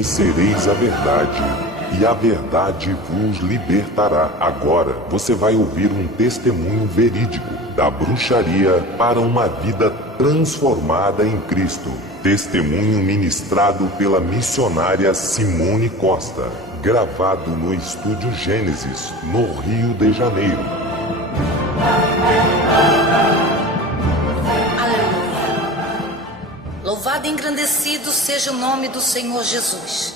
conhecereis a verdade, e a verdade vos libertará. Agora você vai ouvir um testemunho verídico da bruxaria para uma vida transformada em Cristo. Testemunho ministrado pela missionária Simone Costa, gravado no Estúdio Gênesis, no Rio de Janeiro. Louvado e engrandecido seja o nome do Senhor Jesus.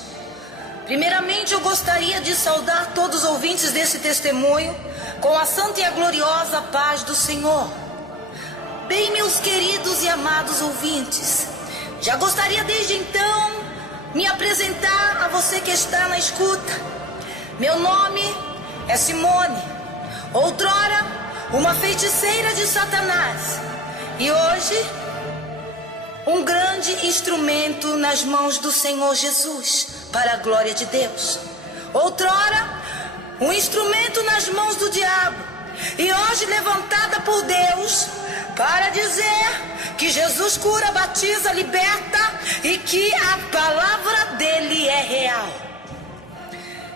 Primeiramente, eu gostaria de saudar todos os ouvintes desse testemunho com a santa e a gloriosa paz do Senhor. Bem, meus queridos e amados ouvintes, já gostaria desde então me apresentar a você que está na escuta. Meu nome é Simone, outrora uma feiticeira de Satanás, e hoje um grande instrumento nas mãos do Senhor Jesus, para a glória de Deus. Outrora, um instrumento nas mãos do diabo, e hoje levantada por Deus, para dizer que Jesus cura, batiza, liberta, e que a palavra dele é real.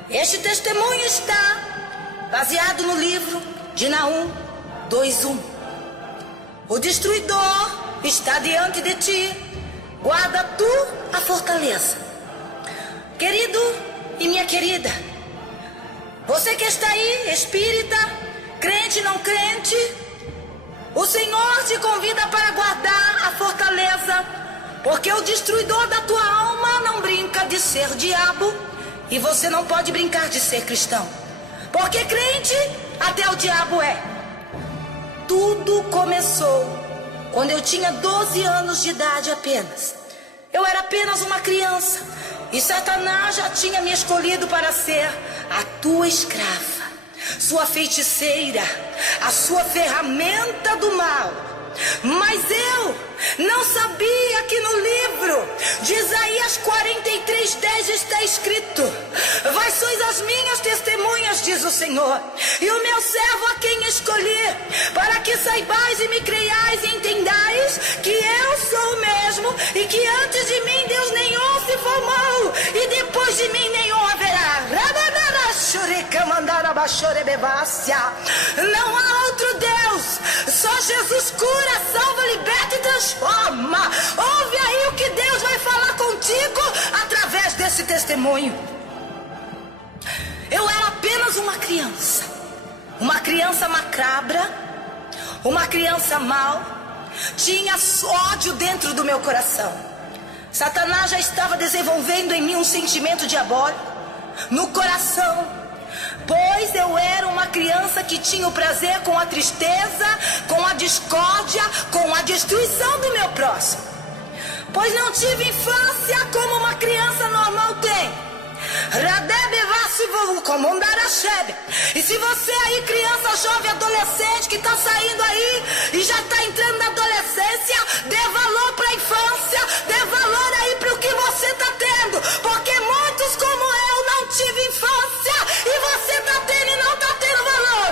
Este testemunho está baseado no livro de Naum 2:1. O destruidor está diante de ti, guarda tu a fortaleza. Querido e minha querida, você que está aí, espírita, crente, não crente, o Senhor te convida para guardar a fortaleza, porque o destruidor da tua alma não brinca de ser diabo, e você não pode brincar de ser cristão, porque crente até o diabo é. Tudo começou quando eu tinha 12 anos de idade apenas. Eu era apenas uma criança, e Satanás já tinha me escolhido para ser a tua escrava, sua feiticeira, a sua ferramenta do mal. Mas eu não sabia que no livro de Isaías 43:10 está escrito: vós sois as minhas testemunhas, diz o Senhor, e o meu servo a quem escolhi, para que saibais e me creiais e entendais que eu sou o mesmo, e que antes de mim Deus nenhum se formou, e depois de mim nenhum haverá. Não há outro Deus, só Jesus cura, salva, liberta e transforma. Ouve aí o que Deus vai falar contigo através desse testemunho. Eu era apenas uma criança macabra, uma criança mau, tinha ódio dentro do meu coração. Satanás já estava desenvolvendo em mim um sentimento diabólico no coração, pois eu era uma criança que tinha o prazer com a tristeza, com a discórdia, com a destruição do meu próximo, pois não tive infância como uma criança normal tem. E se você aí, criança, jovem, adolescente, que está saindo aí e já está entrando na adolescência, dê valor para a infância, dê valor aí para o que você está tendo, porque muitos como eu não tive infância, e você está tendo e não está tendo valor.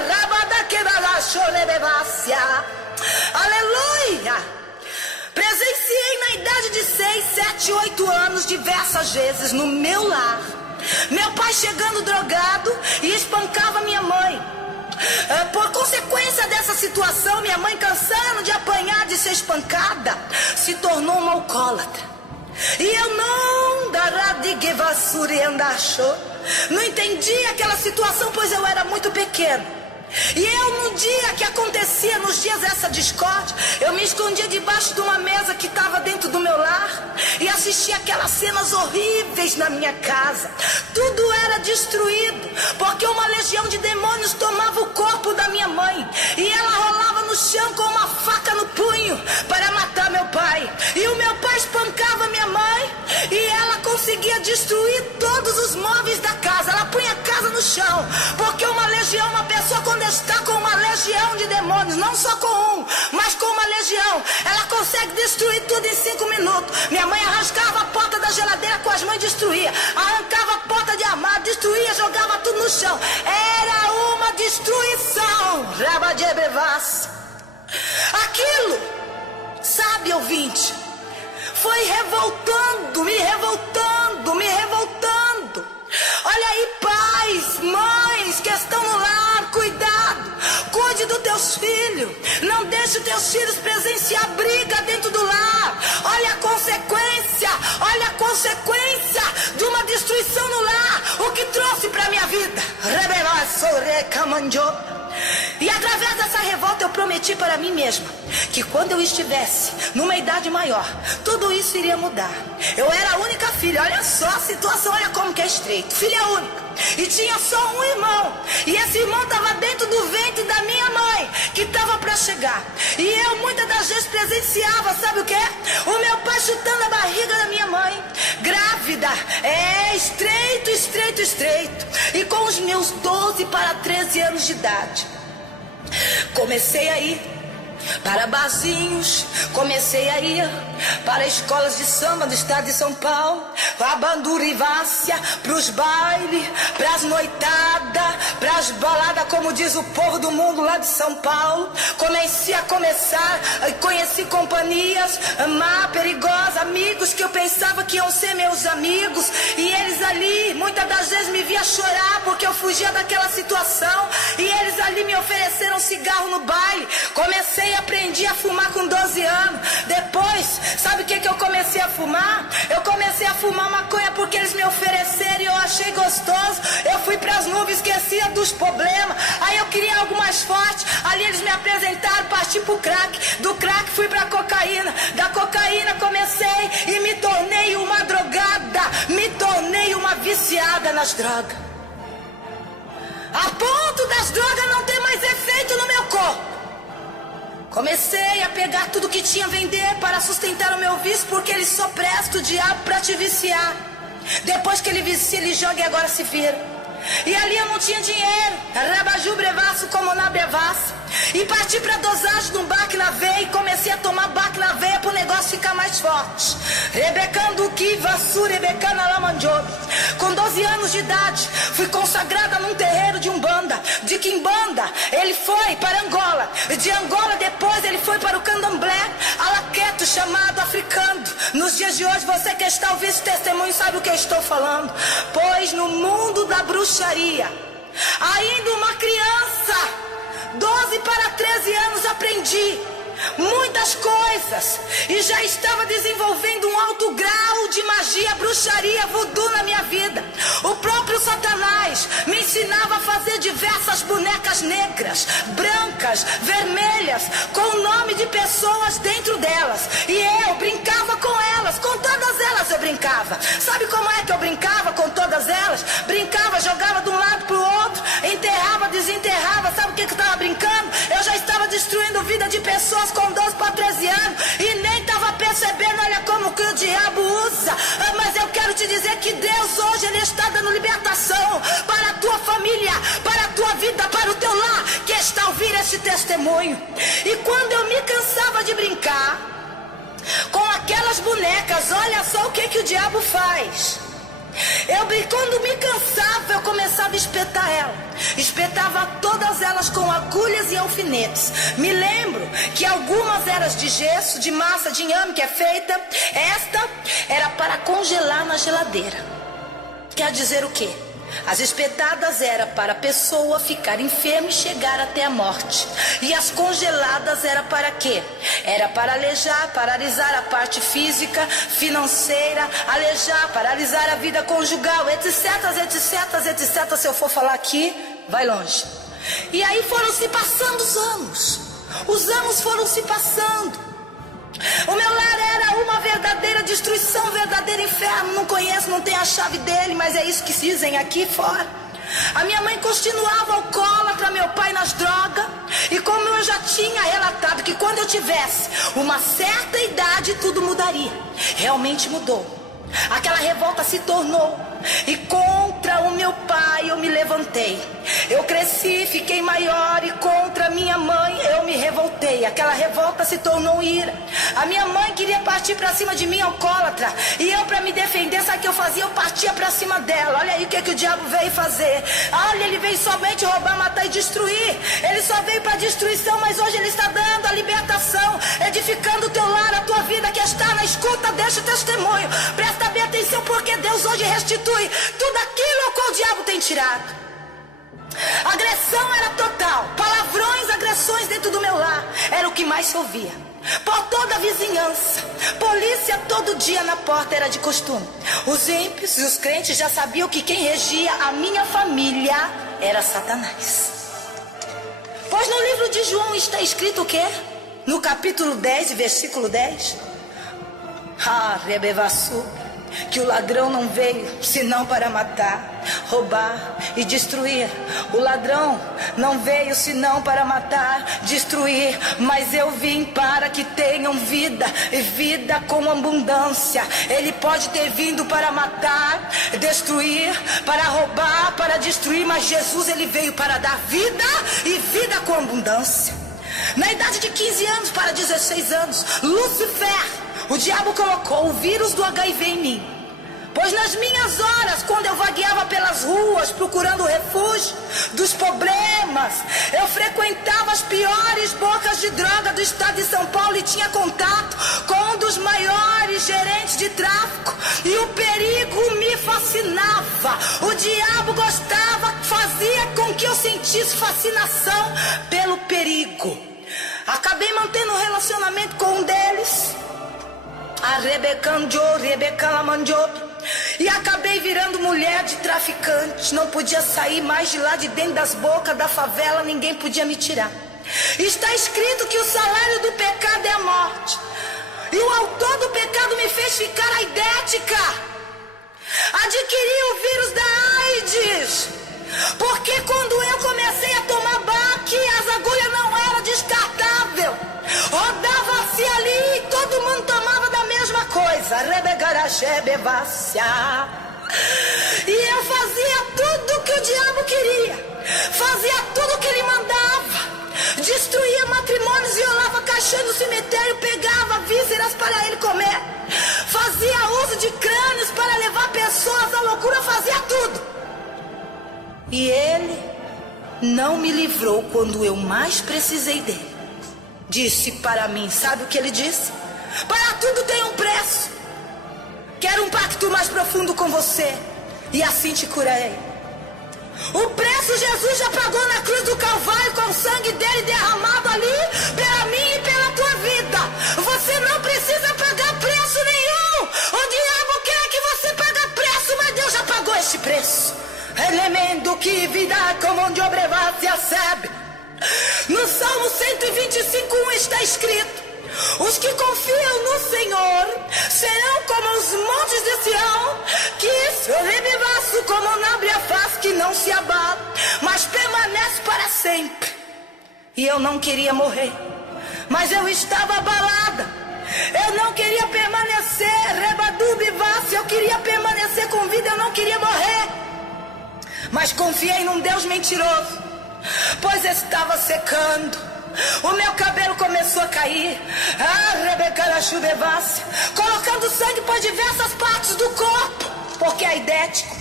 Aleluia! Presenciei na idade de 6, 7, 8 anos diversas vezes no meu lar meu pai chegando drogado e espancava minha mãe. Por consequência dessa situação, minha mãe, cansando de apanhar, de ser espancada, se tornou uma alcoólatra. E eu não entendi aquela situação, pois eu era muito pequeno. E eu, no dia que acontecia, nos dias dessa discórdia, eu me escondia debaixo de uma mesa que estava dentro do meu lar e assistia aquelas cenas horríveis na minha casa. Tudo era destruído, porque uma legião de demônios tomava o corpo da minha mãe, e ela rolava no chão com uma faca no punho para matar meu pai. E o meu pai espancava minha mãe, e ela conseguia destruir todos os móveis da casa. Ela punha a casa no chão, porque uma legião, uma pessoa quando está com uma legião de demônios, não só com um, mas com uma legião, ela consegue destruir tudo em 5 minutos. Minha mãe arrascava a porta da geladeira com as mãos, destruía, arrancava a porta de armário, destruía, jogava tudo no chão. Era uma destruição. Aquilo, sabe, ouvinte, foi revoltando, me revoltando, me revoltando. Olha aí, pais, mães que estão no lar, cuidado, cuide dos teus filhos, não deixe os teus filhos presenciar briga dentro do lar. Olha a consequência de uma destruição no lar, o que trouxe para minha vida. E através dessa revolta eu prometi para mim mesma que quando eu estivesse numa idade maior, tudo isso iria mudar. Eu era a única filha, olha só a situação, olha como que é estreito. Filha única, e tinha só um irmão, e esse irmão estava dentro do ventre da minha mãe, que estava para chegar. E eu muitas das vezes presenciava, sabe o que? O meu pai chutando a barriga da minha mãe, grávida, estreito, e com os meus 12 para 13 anos de idade, comecei a ir para barzinhos, comecei a ir para escolas de samba do estado de São Paulo, para a bandurivácia, para os bailes, para as noitadas, para as baladas, como diz o povo do mundo lá de São Paulo. Conheci companhias má, perigosas, amigos que eu pensava que iam ser meus amigos, e eles ali, muitas das vezes me via chorar porque eu fugia daquela situação, e eles ali me ofereceram cigarro no baile. Aprendi a fumar com 12 anos. Depois, sabe o que eu comecei a fumar? Eu comecei a fumar maconha porque eles me ofereceram e eu achei gostoso. Eu fui para as nuvens, esquecia dos problemas. Aí eu queria algo mais forte. Ali eles me apresentaram, parti pro crack. Do crack fui pra cocaína. Da cocaína comecei e me tornei uma drogada. Me tornei uma viciada nas drogas. A ponto das drogas não ter mais efeito no meu corpo. Comecei a pegar tudo que tinha a vender para sustentar o meu vício, porque ele só presta o diabo para te viciar. Depois que ele vicia, ele joga e agora se vira. E ali eu não tinha dinheiro, rabaju brevaço como na brevaço. E parti para dosagem de um baque na veia, e comecei a tomar baque na veia para o negócio ficar mais forte. Rebecando que vassura, rebecando a lamanjob. Com 12 anos de idade, fui consagrada num terreiro de Umbanda. De Quimbanda, ele foi para Angola. De Angola, depois, ele foi para o candomblé, alaqueto, chamado africano. Nos dias de hoje, você que está ouvindo esse testemunho sabe o que eu estou falando. Pois no mundo da bruxaria, ainda uma criança, 12 para 13 anos, aprendi muitas coisas e já estava desenvolvendo um alto grau de magia, bruxaria, voodoo na minha vida. O próprio Satanás me ensinava a fazer diversas bonecas negras, brancas, vermelhas, com o nome de pessoas dentro delas, e eu brincava com elas, com todas elas eu brincava. Sabe como é que eu brincava com todas elas? Brincava, jogava de um lado para o outro, enterrava, desenterrava. Sabe o que eu estava brincando? Eu já estava destruindo a vida de pessoas com 12 para 13 anos e nem estava percebendo. Olha como que o diabo usa. Mas eu quero te dizer que Deus hoje ele está dando libertação para a tua família, para a tua vida, para o teu lar, que está a ouvir esse testemunho. E quando eu me cansava de brincar com aquelas bonecas, olha só o que o diabo faz. Quando me cansava, eu começava a espetar ela. Espetava todas elas com agulhas e alfinetes. Me lembro que algumas eram de gesso, de massa de inhame que é feita. Esta era para congelar na geladeira. Quer dizer o quê? As espetadas eram para a pessoa ficar enferma e chegar até a morte. E as congeladas era para quê? Era para alejar, paralisar a parte física, financeira, alejar, paralisar a vida conjugal, etc, etc, etc. Se eu for falar aqui, vai longe. E aí foram se passando os anos. Os anos foram se passando. O meu lar era uma verdadeira destruição, um verdadeiro inferno. Não conheço, não tenho a chave dele, mas é isso que dizem aqui fora. A minha mãe continuava alcoólatra, meu pai nas drogas. E como eu já tinha relatado que quando eu tivesse uma certa idade tudo mudaria, realmente mudou. Aquela revolta se tornou, e contra o meu pai eu me levantei. Eu cresci, fiquei maior e contra minha mãe eu me revoltei. Aquela revolta se tornou ira. A minha mãe queria partir pra cima de mim, alcoólatra. E eu, pra me defender, sabe o que eu fazia? Eu partia pra cima dela. Olha aí o que o diabo veio fazer. Olha, ele veio somente roubar, matar e destruir. Ele só veio pra destruição, mas hoje ele está dando a libertação, edificando o teu lar, a tua vida que está na escuta. Deixa o testemunho. Presta bem atenção, porque Deus hoje restitui tudo aquilo ao qual o diabo tem tirado. A agressão era total. Palavrões, agressões dentro do meu lar era o que mais se ouvia. Por toda a vizinhança, polícia todo dia na porta era de costume. Os ímpios e os crentes já sabiam que quem regia a minha família era Satanás. Pois no livro de João está escrito o quê? No capítulo 10, versículo 10. Que o ladrão não veio senão para matar, roubar e destruir. O ladrão não veio senão para matar, destruir, mas eu vim para que tenham vida, e vida com abundância. Ele pode ter vindo para matar, destruir, para roubar, para destruir, mas Jesus, ele veio para dar vida e vida com abundância. Na idade de 15 anos para 16 anos, Lúcifer, o diabo colocou o vírus do HIV em mim. Pois nas minhas horas, quando eu vagueava pelas ruas procurando refúgio dos problemas, eu frequentava as piores bocas de droga do estado de São Paulo e tinha contato com um dos maiores gerentes de tráfico. E o perigo me fascinava. O diabo gostava, fazia com que eu sentisse fascinação pelo perigo. Acabei mantendo um relacionamento com um deles, a Rebeca Lamanjob. E acabei virando mulher de traficante. Não podia sair mais de lá de dentro das bocas da favela. Ninguém podia me tirar. Está escrito que o salário do pecado é a morte. E o autor do pecado me fez ficar aidética. Adquiri o vírus da AIDS. Porque quando eu comecei a tomar baque, as agulhas não eram descartável. Rodava-se ali e todo mundo tomava da mesma coisa. E eu fazia tudo que o diabo queria. Fazia tudo que ele mandava. Destruía matrimônios, violava caixões no cemitério, pegava vísceras para ele comer. Fazia uso de crânios para levar pessoas à loucura, fazia tudo. E ele não me livrou quando eu mais precisei dele. Disse para mim, sabe o que ele disse? Para tudo tem um preço. Quero um pacto mais profundo com você, e assim te curarei. O preço Jesus já pagou na cruz do Calvário, com o sangue dele derramado ali, pela minha e pela tua vida. Você não precisa pagar preço nenhum. O diabo quer que você pague preço, mas Deus já pagou este preço. Elemento que vida como onde obrevase a sebe. No Salmo 125:1 está escrito: os que confiam no Senhor serão como os montes de Sião, que se revivaço como nábrea faz, que não se abate, mas permanece para sempre. E eu não queria morrer, mas eu estava abalada. Eu não queria permanecer, rebadubivasse, eu queria permanecer com vida, eu não queria morrer. Mas confiei num Deus mentiroso, pois estava secando. O meu cabelo começou a cair, colocando sangue por diversas partes do corpo, porque é aidético.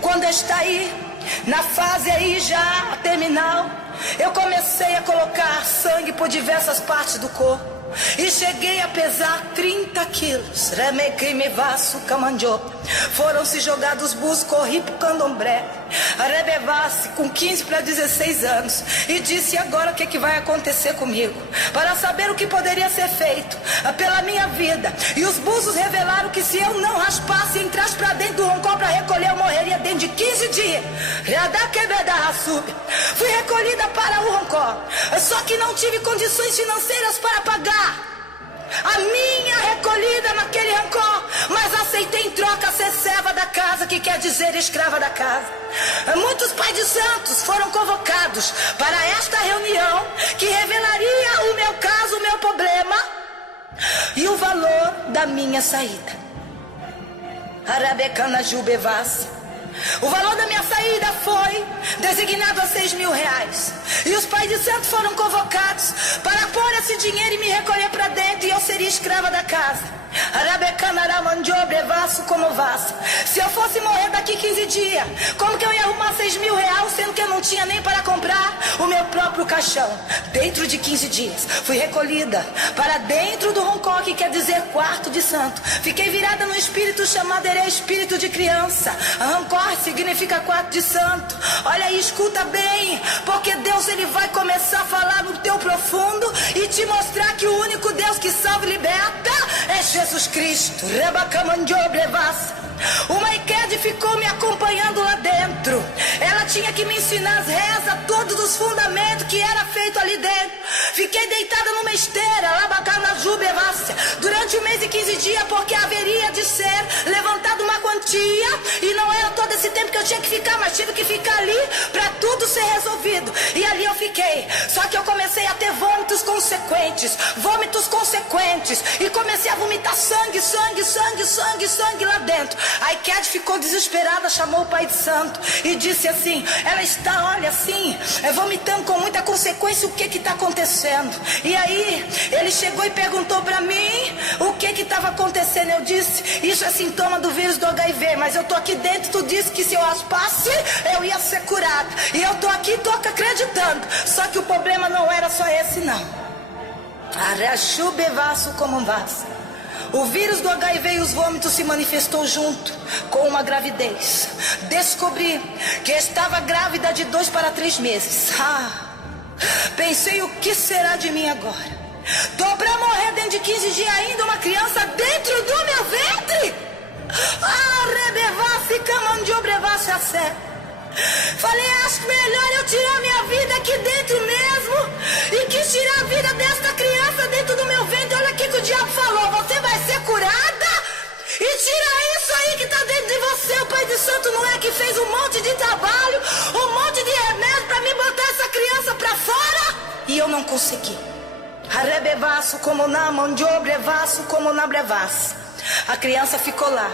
Quando está aí, na fase aí já terminal, eu comecei a colocar sangue por diversas partes do corpo. E cheguei a pesar 30 quilos. Foram-se jogados bus, corri pro candomblé. Arrebevasse com 15 para 16 anos. E disse: agora o que vai acontecer comigo? Para saber o que poderia ser feito pela minha vida. E os búzios revelaram que se eu não raspasse e entrasse para dentro do roncó para recolher, eu morreria dentro de 15 dias. Fui recolhida para o roncó, só que não tive condições financeiras para pagar a minha recolhida naquele rancor, mas aceitei em troca ser serva da casa, que quer dizer escrava da casa. Muitos pais de santos foram convocados para esta reunião, que revelaria o meu caso, o meu problema e o valor da minha saída. Arabecana Jubevas. O valor da minha saída foi designado a R$6.000. E os pais de santo foram convocados para pôr esse dinheiro e me recolher para dentro, e eu seria escrava da casa. Como vaso. Se eu fosse morrer daqui 15 dias, como que eu ia arrumar R$6.000, sendo que eu não tinha nem para comprar o meu próprio caixão? Dentro de 15 dias, fui recolhida para dentro do roncó, que quer dizer quarto de santo. Fiquei virada no espírito chamado espírito de criança. Rancor significa quarto de santo. Olha aí, escuta bem, porque Deus ele vai começar a falar no teu profundo e te mostrar que o único Deus que salva e liberta é Jesus Cristo. Uma Iked ficou me acompanhando lá dentro. Ela tinha que me ensinar as rezas, todos os fundamentos que era feito ali dentro. Fiquei deitada numa esteira, durante 1 mês e 15 dias, porque haveria de ser levantada uma quantia, e não era todo esse tempo que eu tinha que ficar, mas tive que ficar ali para tudo ser resolvido. E ali eu fiquei. Só que eu comecei a ter vômitos consequentes, e comecei a vomitar sangue lá dentro. A Iked ficou desesperada, chamou o pai de santo e disse assim: ela está, olha assim, vomitando com muita consequência, o que está acontecendo? E aí ele chegou e perguntou para mim o que estava acontecendo. Eu disse: isso é sintoma do vírus do HIV, mas eu tô aqui dentro, tu disse que se eu raspasse eu ia ser curado, e eu tô aqui, tô acreditando. Só que o problema não era só esse não. O vírus do HIV e os vômitos se manifestou junto com uma gravidez. Descobri que estava grávida de 2 para 3 meses. Pensei, o que será de mim agora? Tô pra morrer dentro de 15 dias ainda, uma criança dentro do meu ventre? Falei, acho melhor eu tirar minha vida aqui dentro mesmo, e quis tirar a vida desta criança dentro do meu ventre. Olha o que o diabo falou: você vai ser curada, e tira isso aí que está dentro de você. O pai de santo não é que fez um monte de trabalho, um monte de remédio para me botar essa criança para fora, e eu não consegui. A criança ficou lá.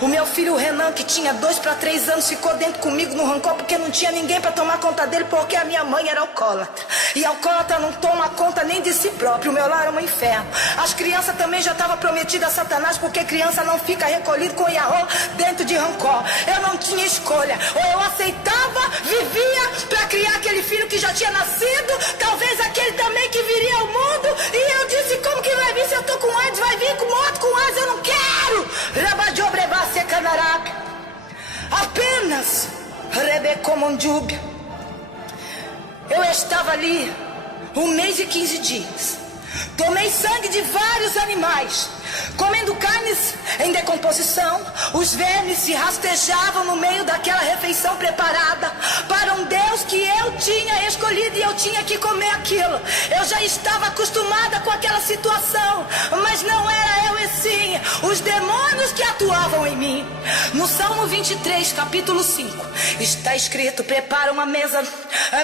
O meu filho Renan, que tinha 2 para 3 anos, ficou dentro comigo no rancor, porque não tinha ninguém para tomar conta dele, porque a minha mãe era alcoólatra. E alcoólatra não toma conta nem de si próprio. O meu lar era um inferno. As crianças também já estavam prometidas a Satanás, porque criança não fica recolhido com Yahó dentro de rancor. Eu não tinha escolha. Ou eu aceitava, vivia para criar aquele filho que já tinha nascido, talvez aquele também que viria ao mundo. E eu disse: como que vai vir se eu tô com AIDS? Vai vir com morto com AIDS, eu não quero. Apenas eu estava ali 1 mês e 15 dias. Tomei sangue de vários animais, comendo carnes em decomposição. Os vermes se rastejavam no meio daquela refeição preparada para um Deus que eu tinha escolhido, e eu tinha que comer aquilo. Eu já estava acostumada com aquela situação, mas não era eu e sim os demônios que atuavam em mim. No Salmo 23, capítulo 5, está escrito: prepara uma mesa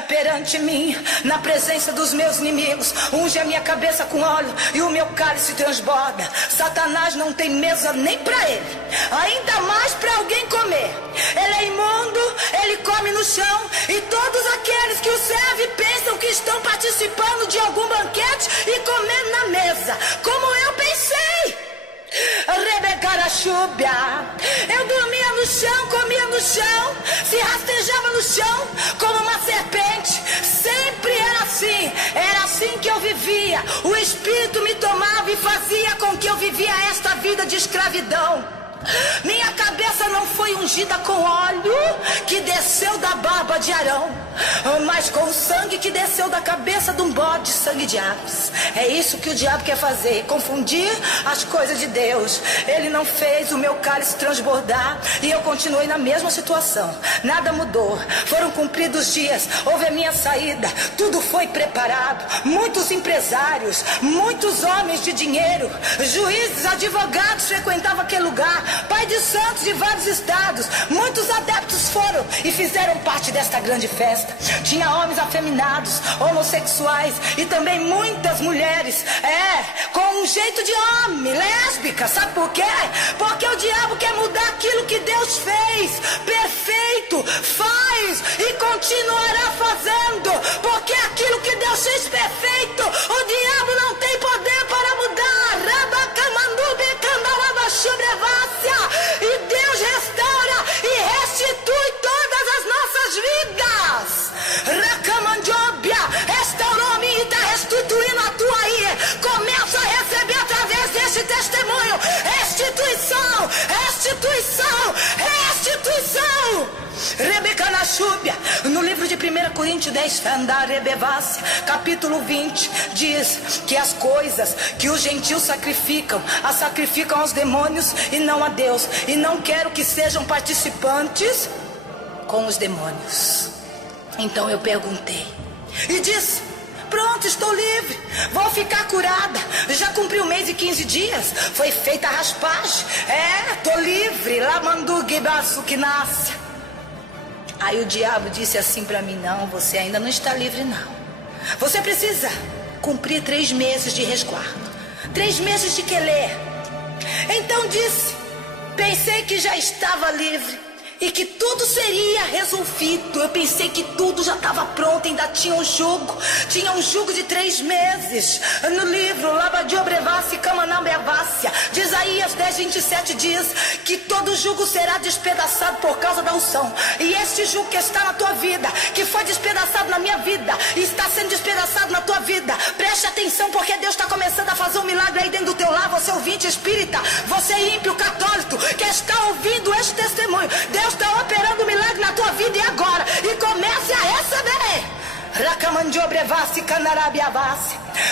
perante mim, na presença dos meus inimigos. Unge a minha cabeça com óleo e o meu cálice transborda. Satanás não tem mesa nem para ele, ainda mais para alguém comer. Ele é imundo, ele come no chão, e todos aqueles que o servem pensam que estão participando de algum banquete e comendo na mesa, como eu pensei. Eu dormia no chão, comia no chão, se rastejava no chão como uma serpente. Sempre era assim. Era assim que eu vivia. O Espírito me tomava e fazia com que eu vivia esta vida de escravidão. Minha cabeça não foi ungida com óleo que desceu da barba de Arão, mas com o sangue que desceu da cabeça de um bode, sangue de aves. É isso que o diabo quer fazer: confundir as coisas de Deus. Ele não fez o meu cálice transbordar, e eu continuei na mesma situação. Nada mudou. Foram cumpridos os dias, houve a minha saída, tudo foi preparado. Muitos empresários, muitos homens de dinheiro, juízes, advogados, advogados frequentavam aquele lugar, pai de santos de vários estados. Muitos adeptos foram e fizeram parte desta grande festa. Tinha homens afeminados, homossexuais e também muitas mulheres, com um jeito de homem, lésbica. Sabe por quê? Porque o diabo quer mudar aquilo que Deus fez perfeito, faz e continuará fazendo, porque aquilo que Deus fez perfeito, o diabo não tem poder para mudar. E Deus restaura e restitui todas as nossas vidas. Racamandóbia restaurou-me e está restituindo a tua aí. Começa a receber através deste testemunho restituição, restituição, restituição. Rebeca na Chúbia, no livro de 1 Coríntios 10, capítulo 20, diz que as coisas que os gentios sacrificam, as sacrificam aos demônios e não a Deus, e não quero que sejam participantes com os demônios. Então eu perguntei e disse: pronto, estou livre, vou ficar curada. Já cumpri 1 mês e 15 dias, foi feita a raspagem. Estou livre. Lá mandou Guibaço que nasce. Aí o diabo disse assim para mim: não, você ainda não está livre não. Você precisa cumprir 3 meses de resguardo, 3 meses de quelé. Então disse, pensei que já estava livre e que tudo seria resolvido. Eu pensei que tudo já estava pronto, ainda tinha um jugo de 3 meses. No livro Labadiobrevassi Camanambevácia de Isaías 10, 27 diz que todo jugo será despedaçado por causa da unção. E este jugo que está na tua vida, que foi despedaçado na minha vida, está sendo despedaçado na tua vida. Preste atenção, porque Deus está começando a fazer um milagre aí dentro do teu lar. Você ouvinte espírita, você ímpio católico que está ouvindo este testemunho, Deus está operando um milagre na tua vida e agora. E comece a receber.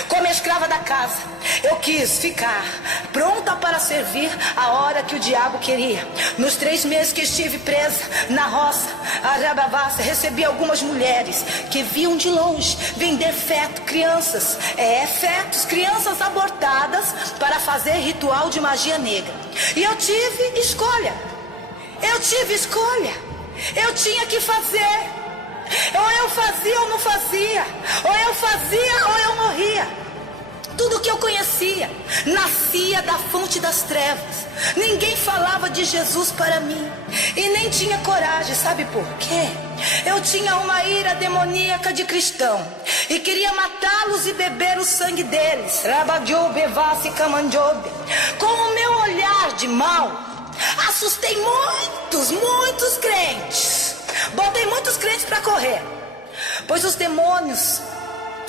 Como escrava da casa, eu quis ficar pronta para servir a hora que o diabo queria. Nos 3 meses que estive presa na roça, recebi algumas mulheres que viam de longe vender feto, crianças, crianças abortadas para fazer ritual de magia negra. E eu tive escolha. Eu tinha que fazer. Ou eu fazia ou não fazia. Ou eu fazia ou eu morria. Tudo que eu conhecia nascia da fonte das trevas. Ninguém falava de Jesus para mim. E nem tinha coragem. Sabe por quê? Eu tinha uma ira demoníaca de cristão e queria matá-los e beber o sangue deles. Com o meu olhar de mal, assustei muitos crentes. Botei muitos crentes para correr, pois os demônios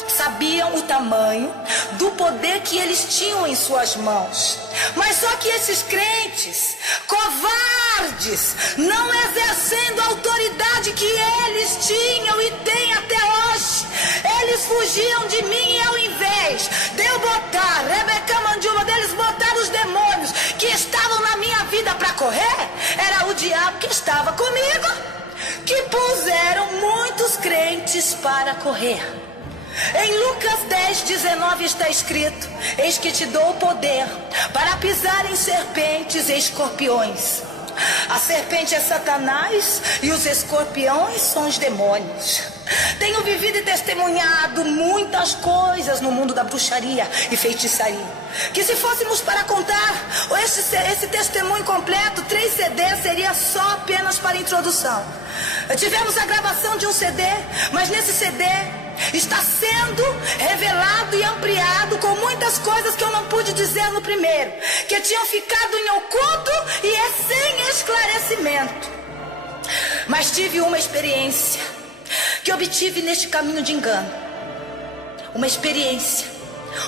sabiam o tamanho do poder que eles tinham em suas mãos. Mas só que esses crentes covardes, não exercendo a autoridade que eles tinham e têm até hoje, eles fugiam de mim. E ao invés de eu botar deles botar os demônios que estavam na minha vida para correr, era o diabo que estava comigo, que puseram muitos crentes para correr. Em Lucas 10, 19 está escrito: eis que te dou o poder para pisar em serpentes e escorpiões. A serpente é Satanás e os escorpiões são os demônios. Tenho vivido e testemunhado muitas coisas no mundo da bruxaria e feitiçaria, que se fôssemos para contar esse testemunho completo, 3 CDs seria só apenas para introdução. Tivemos a gravação de um CD, mas nesse CD está sendo revelado e ampliado com muitas coisas que eu não pude dizer no primeiro, que tinham ficado em oculto e sem esclarecimento. Mas tive uma experiência que obtive neste caminho de engano. Uma experiência.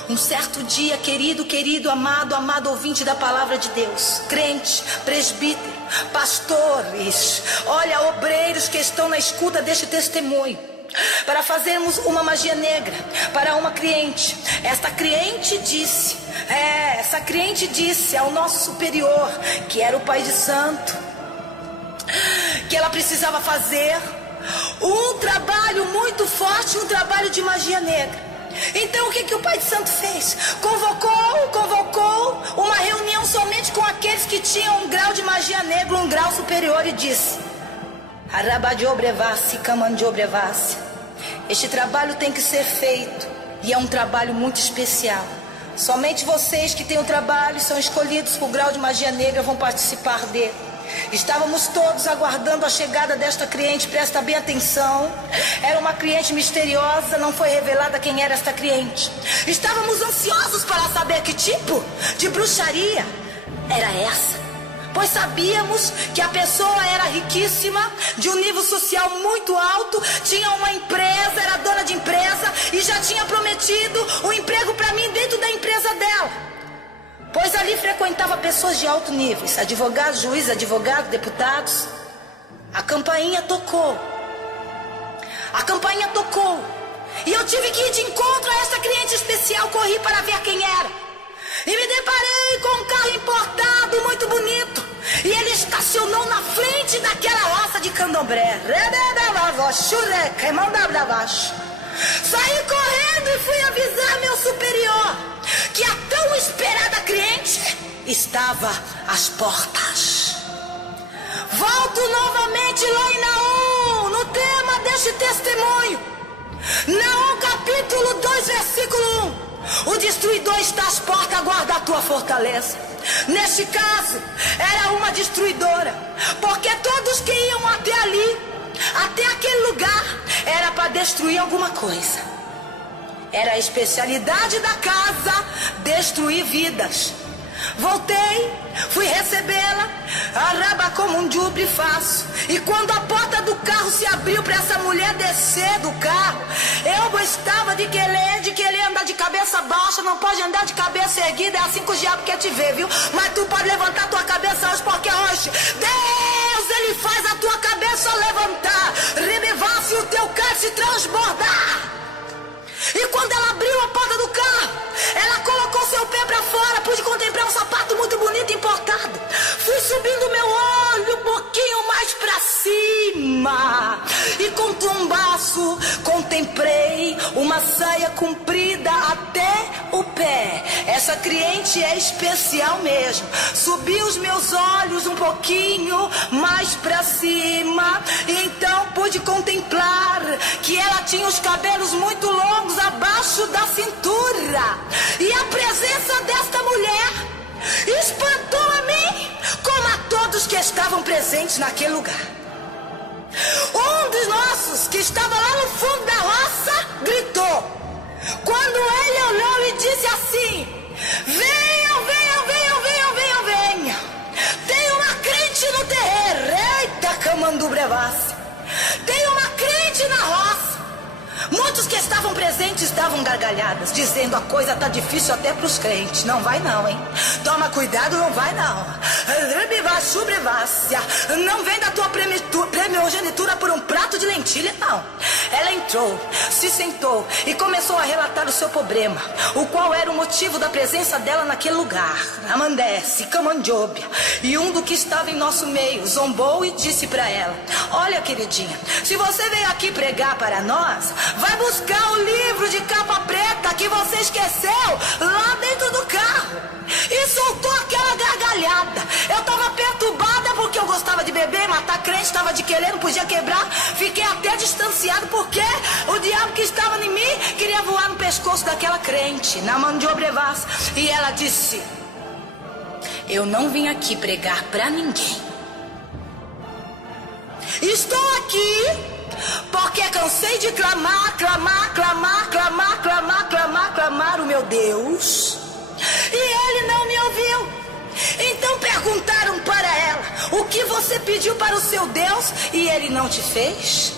Um certo dia, querido, amado ouvinte da palavra de Deus, crente, presbítero, pastores, olha, obreiros que estão na escuta deste testemunho, para fazermos uma magia negra para uma cliente. Essa cliente disse ao nosso superior, que era o pai de santo, que ela precisava fazer um trabalho muito forte, um trabalho de magia negra. Então o que o pai de santo fez? Convocou uma reunião somente com aqueles que tinham um grau de magia negra, um grau superior, e disse: este trabalho tem que ser feito, e é um trabalho muito especial. Somente vocês que têm o trabalho, são escolhidos por grau de magia negra, vão participar dele. Estávamos todos aguardando a chegada desta cliente, presta bem atenção. Era uma cliente misteriosa, não foi revelada quem era esta cliente. Estávamos ansiosos para saber que tipo de bruxaria era essa, pois sabíamos que a pessoa era riquíssima, de um nível social muito alto, tinha uma empresa, era dona de empresa e já tinha prometido um emprego para mim dentro da empresa dela. Pois ali frequentava pessoas de alto nível, advogados, juízes, advogados, deputados. A campainha tocou. E eu tive que ir de encontro a essa cliente especial, corri para ver quem era. E me deparei com um carro importado muito bonito. E ele estacionou na frente daquela roça de candomblé. Saí correndo e fui avisar meu superior que a tão esperada cliente estava às portas. Volto novamente lá em Naum, no tema deste testemunho. Naum capítulo 2, versículo 1. O destruidor está às portas, guarda a tua fortaleza. Neste caso, era uma destruidora, porque todos que iam até ali, até aquele lugar, era para destruir alguma coisa. Era a especialidade da casa, destruir vidas. Voltei, fui recebê-la, arraba como um jubre faço. E quando a porta do carro se abriu para essa mulher descer do carro, eu gostava de querer andar de cabeça baixa. Não pode andar de cabeça erguida, é assim que o diabo quer te ver, viu? Mas tu pode levantar tua cabeça hoje, porque hoje Deus, ele faz a tua cabeça levantar, rebevar-se o teu cálice transbordar. E quando ela abriu a porta do carro, ela colocou seu pé para fora. Pude contemplar um sapato muito bonito importado. Fui subindo meu olho um pouquinho mais para cima, e com tombaço contemplei uma saia comprida até o pé. Essa cliente é especial mesmo. Subi os meus olhos um pouquinho mais para cima, e então pude contemplar que ela tinha os cabelos muito longos abaixo da cintura. E a presença desta mulher espantou a mim, como a todos que estavam presentes naquele lugar. Um dos nossos, que estava lá no fundo da roça, gritou. Quando ele olhou e disse assim: venham, venham, venham, venham, venham, venham. Tem uma crente no terreiro. Eita, Camandu Brevassi. Tem uma crente na roça. Muitos que estavam presentes davam gargalhadas, dizendo: a coisa tá difícil até para os crentes. Não vai não, hein? Toma cuidado, não vai não. Não vem da tua primogenitura por um prato de lentilha, não. Ela entrou, se sentou e começou a relatar o seu problema, o qual era o motivo da presença dela naquele lugar. Amandesse, Camandjóbia. E um do que estava em nosso meio zombou e disse para ela: olha, queridinha, se você veio aqui pregar para nós, vai buscar o livro de capa preta que você esqueceu lá dentro do carro. E soltou aquela gargalhada. Eu estava perturbada porque eu gostava de beber, matar crente, estava de querer, não podia quebrar. Fiquei até distanciado porque o diabo que estava em mim queria voar no pescoço daquela crente, na Mandiobrevas. E ela disse: eu não vim aqui pregar para ninguém. Estou aqui porque cansei de clamar o meu Deus, e ele não me ouviu. Então perguntaram para ela: o que você pediu para o seu Deus e ele não te fez?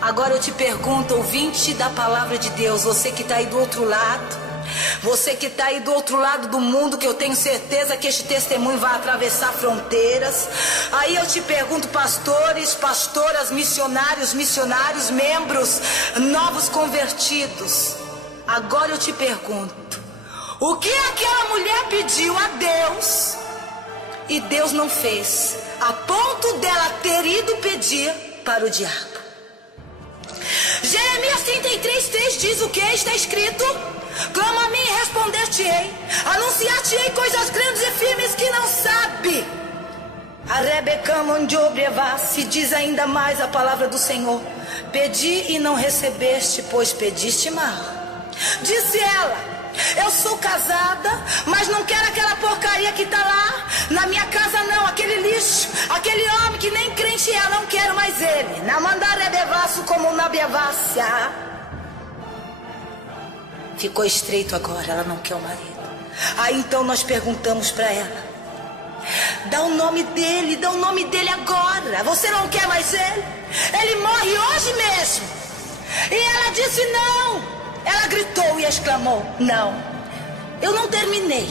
Agora eu te pergunto, ouvinte da palavra de Deus, você que está aí do outro lado, você que está aí do outro lado do mundo, que eu tenho certeza que este testemunho vai atravessar fronteiras. Aí eu te pergunto, pastores, pastoras, missionários, membros, novos convertidos. Agora eu te pergunto, o que aquela mulher pediu a Deus e Deus não fez, a ponto dela ter ido pedir para o diabo? Jeremias 33:3 diz o que? Está escrito: clama a mim e responder-te-ei, anunciar-te-ei coisas grandes e firmes que não sabe. A Rebeca Mondiobreva, se diz ainda mais a palavra do Senhor: pedi e não recebeste, pois pediste mal. Disse ela: eu sou casada, mas não quero aquela porcaria que está lá na minha casa não, aquele lixo, aquele homem que nem crente é, não quero mais ele. Na mandarebevasso como na bevácia. Ficou estreito agora, ela não quer o marido. Aí então nós perguntamos para ela: dá o nome dele, dá o nome dele agora. Você não quer mais ele? Ele morre hoje mesmo. E ela disse não. Ela gritou e exclamou: não, eu não terminei.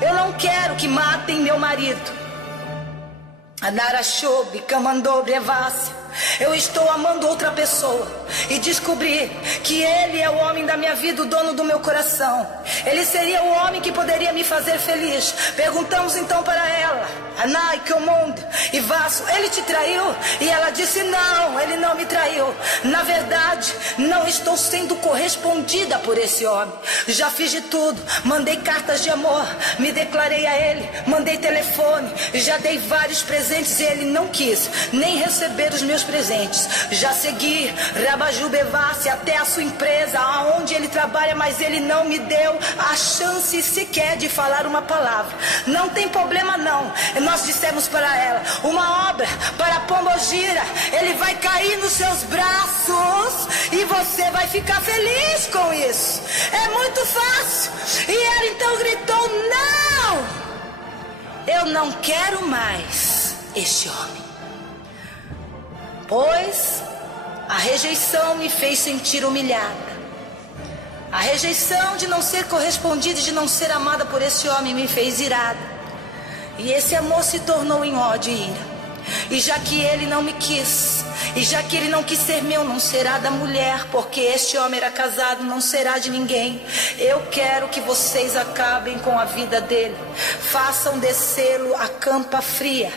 Eu não quero que matem meu marido. Anarachobi, Kamandobrevácia. Eu estou amando outra pessoa e descobri que ele é o homem da minha vida, o dono do meu coração. Ele seria o homem que poderia me fazer feliz. Perguntamos então para ela: Anai, Kyomundo e Vasso, ele te traiu? E ela disse: não, ele não me traiu. Na verdade, não estou sendo correspondida por esse homem. Já fiz de tudo, mandei cartas de amor, me declarei a ele, mandei telefone, já dei vários presentes e ele não quis nem receber os meus presentes. Já segui Rabajubevassi até a sua empresa, aonde ele trabalha, mas ele não me deu a chance sequer de falar uma palavra. Não tem problema não. Nós dissemos para ela: uma obra para Pombogira, ele vai cair nos seus braços e você vai ficar feliz com isso. É muito fácil. E ela então gritou: não, eu não quero mais este homem. Pois a rejeição me fez sentir humilhada. A rejeição de não ser correspondida e de não ser amada por esse homem me fez irada. E esse amor se tornou em ódio e ira. E já que ele não me quis, e já que ele não quis ser meu, não será da mulher, porque este homem era casado, não será de ninguém. Eu quero que vocês acabem com a vida dele, façam descê-lo a campa fria.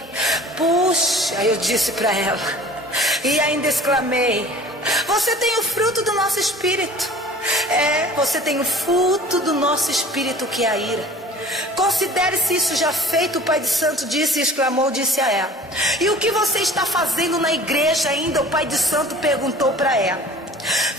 Puxa, eu disse para ela. E ainda exclamei: você tem o fruto do nosso espírito. Você tem o fruto do nosso espírito, que é a ira. Considere-se isso já feito. O pai de santo disse e exclamou, disse a ela: e o que você está fazendo na igreja ainda? O pai de santo perguntou para ela: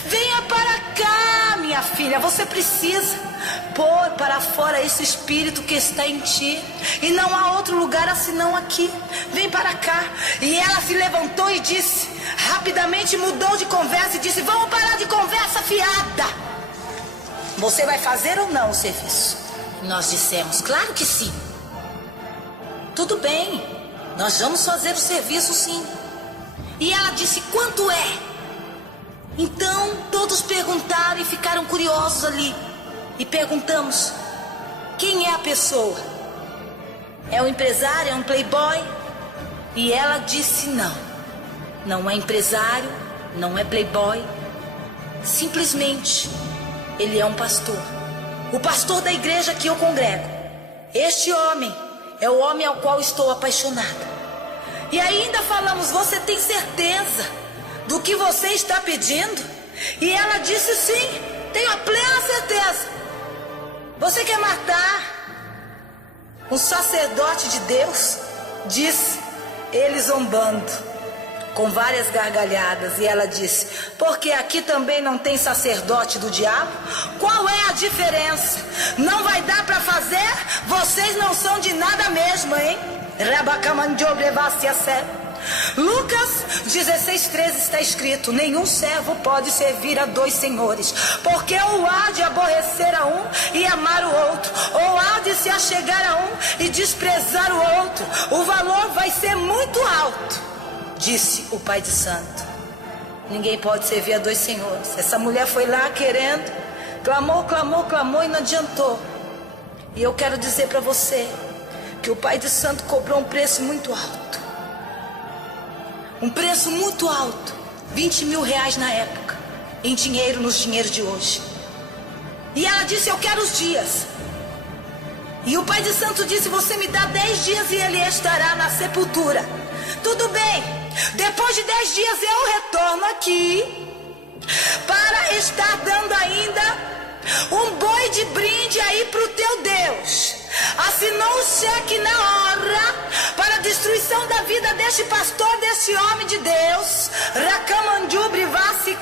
venha para cá, minha filha, você precisa pôr para fora esse espírito que está em ti, e não há outro lugar senão aqui. Vem para cá. E ela se levantou e disse, rapidamente mudou de conversa e disse: vamos parar de conversa fiada. Você vai fazer ou não o serviço? Nós dissemos: claro que sim. Tudo bem, nós vamos fazer o serviço sim. E ela disse: quanto é? Então todos perguntaram e ficaram curiosos ali. E perguntamos: quem é a pessoa? É um empresário? É um playboy? E ela disse: não, não é empresário, não é playboy. Simplesmente ele é um pastor. O pastor da igreja que eu congrego. Este homem é o homem ao qual estou apaixonada. E ainda falamos: você tem certeza do que você está pedindo? E ela disse: sim, tenho a plena certeza. Você quer matar um sacerdote de Deus? Disse ele, zombando, com várias gargalhadas. E ela disse: porque aqui também não tem sacerdote do diabo? Qual é a diferença? Não vai dar para fazer? Vocês não são de nada mesmo, hein? Lucas 16:13 está escrito: nenhum servo pode servir a dois senhores, porque ou há de aborrecer a um e amar o outro, ou há de se achegar a um e desprezar o outro. O valor vai ser muito alto, disse o pai de santo. Ninguém pode servir a dois senhores. Essa mulher foi lá querendo, clamou, clamou, clamou e não adiantou. E eu quero dizer para você que o pai de santo cobrou um preço muito alto. Um preço muito alto, 20 mil reais na época, em dinheiro, nos dinheiros de hoje. E ela disse: eu quero os dias. E o pai de santo disse: você me dá 10 dias e ele estará na sepultura. Tudo bem, depois de 10 dias eu retorno aqui para estar dando ainda um boi de brinde aí pro teu Deus. Assinou um cheque na hora para a destruição da vida deste pastor, deste homem de Deus. Racamandubrivassi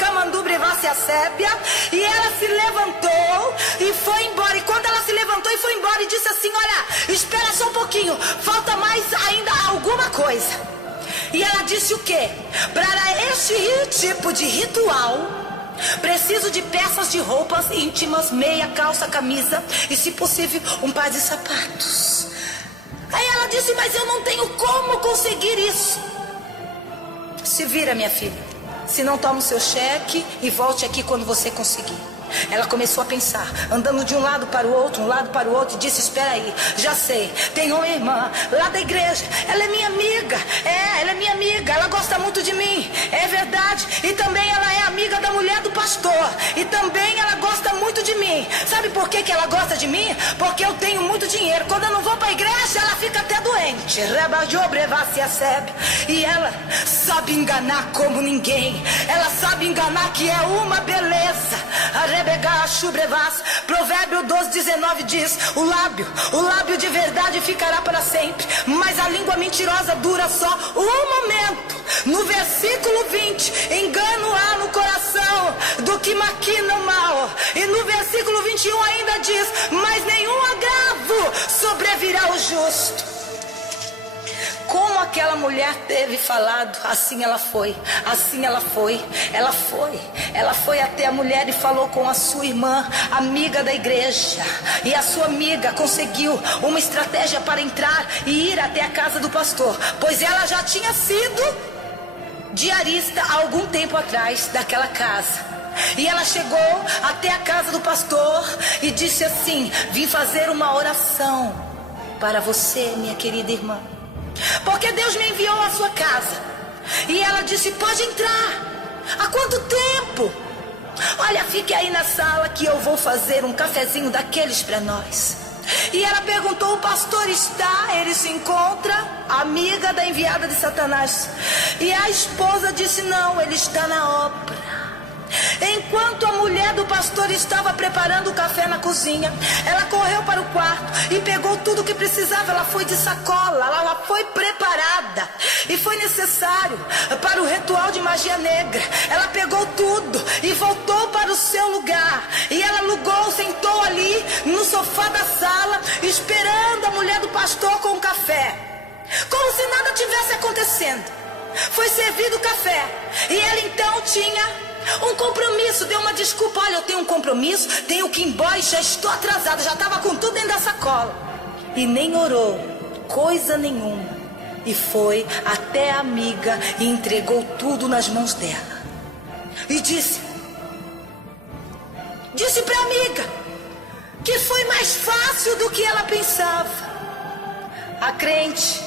a sébia. E ela se levantou e foi embora. E quando ela se levantou e foi embora e disse assim: olha, espera só um pouquinho, falta mais ainda alguma coisa. E ela disse o quê? Para este tipo de ritual, preciso de peças de roupas íntimas, meia, calça, camisa e, se possível, um par de sapatos. Aí ela disse: mas eu não tenho como conseguir isso. Se vira, minha filha. Se não, toma o seu cheque e volte aqui quando você conseguir. Ela começou a pensar, andando de um lado para o outro, e disse: espera aí, já sei, tem uma irmã lá da igreja, ela é minha amiga, ela é minha amiga, ela gosta muito de mim, é verdade, e também ela é amiga da mulher do pastor, e também ela gosta muito de mim. Sabe por que ela gosta de mim? Porque eu tenho muito dinheiro. Quando eu não vou para a igreja, ela fica até doente. E ela sabe enganar como ninguém, ela sabe enganar que é uma beleza. Provérbio 12:19 diz: o lábio de verdade ficará para sempre, mas a língua mentirosa dura só um momento. No versículo 20, engano há no coração do que maquina o mal. E no versículo 21 ainda diz: mas nenhum agravo sobrevirá ao justo. Como aquela mulher teve falado, assim ela foi. Ela foi até a mulher e falou com a sua irmã, amiga da igreja. E a sua amiga conseguiu uma estratégia para entrar e ir até a casa do pastor, pois ela já tinha sido diarista há algum tempo atrás daquela casa. E ela chegou até a casa do pastor e disse assim: vim fazer uma oração para você, minha querida irmã, porque Deus me enviou à sua casa. E ela disse: pode entrar. Há quanto tempo? Olha, fique aí na sala que eu vou fazer um cafezinho daqueles para nós. E ela perguntou: o pastor está? Ele se encontra? Amiga da enviada de Satanás. E a esposa disse: não, ele está na obra. Enquanto a mulher do pastor estava preparando o café na cozinha, ela correu para o quarto e pegou tudo o que precisava. Ela foi de sacola, ela foi preparada, e foi necessário para o ritual de magia negra. Ela pegou tudo e voltou para o seu lugar. E ela sentou ali no sofá da sala, esperando a mulher do pastor com o café, como se nada tivesse acontecendo. Foi servido o café e ela então tinha um compromisso, deu uma desculpa: olha, eu tenho um compromisso, tenho que ir embora, já estou atrasada. Já estava com tudo dentro da sacola. E nem orou, coisa nenhuma. E foi até a amiga e entregou tudo nas mãos dela. E disse para a amiga que foi mais fácil do que ela pensava. A crente,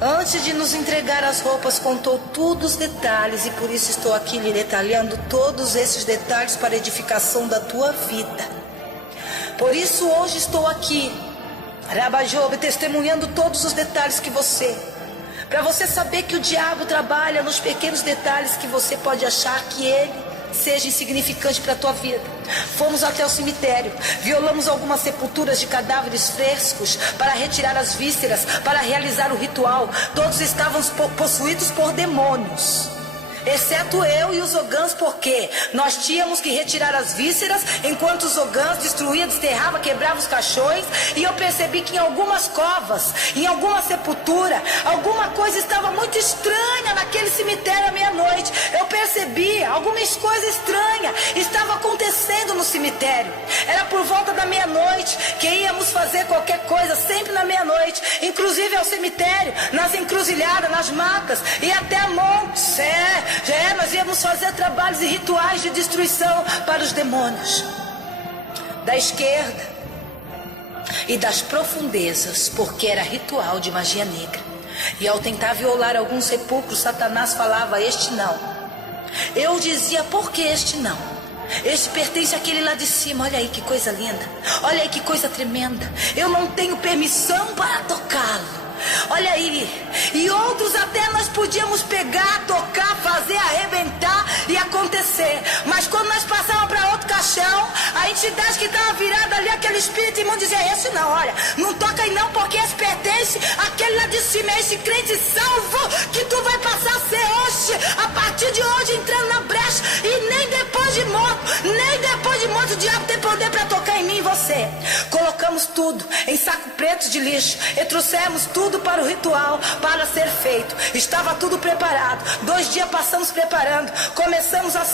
antes de nos entregar as roupas, contou todos os detalhes, e por isso estou aqui lhe detalhando todos esses detalhes para a edificação da tua vida. Por isso hoje estou aqui, Rabajob, testemunhando todos os detalhes que para você saber que o diabo trabalha nos pequenos detalhes que você pode achar que ele seja insignificante para a tua vida. Fomos até o cemitério, violamos algumas sepulturas de cadáveres frescos para retirar as vísceras, para realizar o ritual. Todos estavam possuídos por demônios, exceto eu e os Ogãs, porque nós tínhamos que retirar as vísceras, enquanto os Ogãs destruía, desterrava, quebrava os caixões. E eu percebi que em algumas covas, em alguma sepultura, alguma coisa estava muito estranha naquele cemitério à meia-noite. Eu percebi algumas coisas estranhas estava acontecendo no cemitério. Era por volta da meia-noite que íamos fazer qualquer coisa, sempre na meia-noite, inclusive ao cemitério, nas encruzilhadas, nas matas e até a montes. Nós íamos fazer trabalhos e rituais de destruição para os demônios da esquerda e das profundezas, porque era ritual de magia negra. E ao tentar violar alguns sepulcros, Satanás falava: este não. Eu dizia: por que este não? Este pertence àquele lá de cima. Olha aí que coisa linda, olha aí que coisa tremenda. Eu não tenho permissão para tocá-lo. Olha aí. E outros até nós podíamos pegar, tocar, fazer, arrebentar e acontecer. Mas quando nós passávamos para outro caixão, a entidade que estava virada ali, aquele espírito imundo dizia: esse não, olha, não toca aí não, porque esse pertence àquele lá de cima, é esse crente salvo que tu vai passar a ser hoje, a partir de hoje, entrando na brecha. E nem depois de morto, o diabo tem poder para tocar em mim e você. Colocamos tudo em saco preto de lixo e trouxemos tudo para o ritual, para ser feito. Estava tudo preparado. 2 dias passamos preparando. Começamos a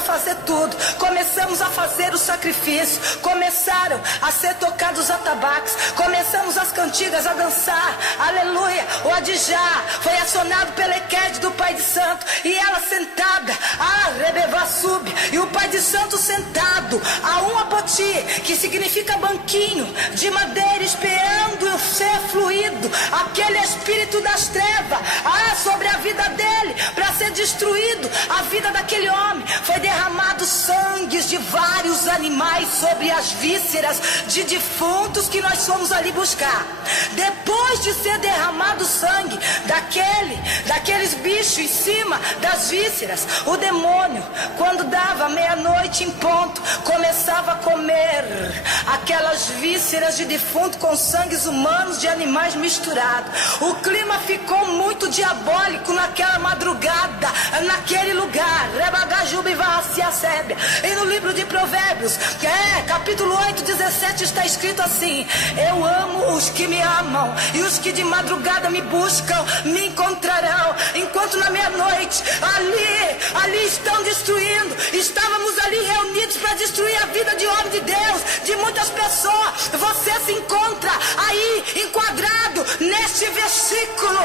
fazer tudo. Começamos a fazer o sacrifício. Começaram a ser tocados os atabaques. Começamos as cantigas a dançar. Aleluia. O adijá foi acionado pela Equede do Pai de Santo. E ela sentada, rebevá sub. E o Pai de Santo sentado a um apoti, que significa banquinho de madeira, esperando o ser fluido, aquele espírito das trevas, sobre a vida dele, para ser destruído. A vida daquele homem foi derramado sangues de vários animais sobre as vísceras de defuntos que nós fomos ali buscar. Depois de ser derramado sangue daqueles bichos em cima das vísceras, o demônio, quando dava meia-noite em ponto, começava a comer aquelas vísceras de defunto com sangues humanos de animais misturados. O clima ficou muito diabólico naquela madrugada, naquele lugar. E no livro de Provérbios, capítulo 8, 17, está escrito assim: eu amo os que me amam, e os que de madrugada me buscam me encontrarão. Enquanto na meia-noite ali estão destruindo, estávamos ali reunidos para destruir a vida de homem de Deus, de muitas pessoas. Você se encontra aí enquadrado neste versículo.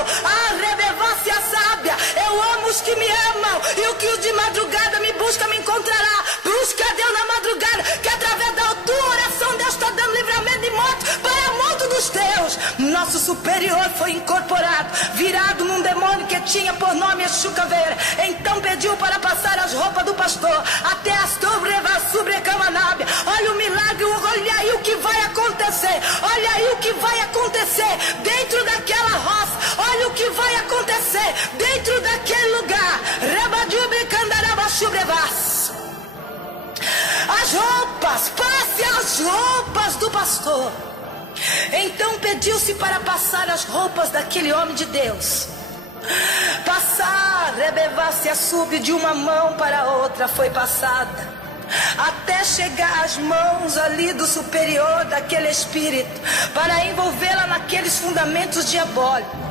Rebevá-se a sábia. Eu amo os que me amam, e o que os de madrugada me busca me encontrará. Busca Deus na madrugada, que através da tua oração Deus está dando livramento de morte para muitos dos teus. Nosso superior foi incorporado, virado num demônio que tinha por nome Exu Caveira. Então pediu para passar as roupas do pastor até as sobrecamanabia. Olha o milagre, olha aí o que vai acontecer. Olha aí o que vai acontecer dentro daquela roça. Olha o que vai acontecer dentro daquele lugar. As roupas, passe as roupas do pastor. Então pediu-se para passar as roupas daquele homem de Deus. Passar, rebevar-se a sub de uma mão para a outra foi passada, até chegar às mãos ali do superior daquele espírito, para envolvê-la naqueles fundamentos diabólicos.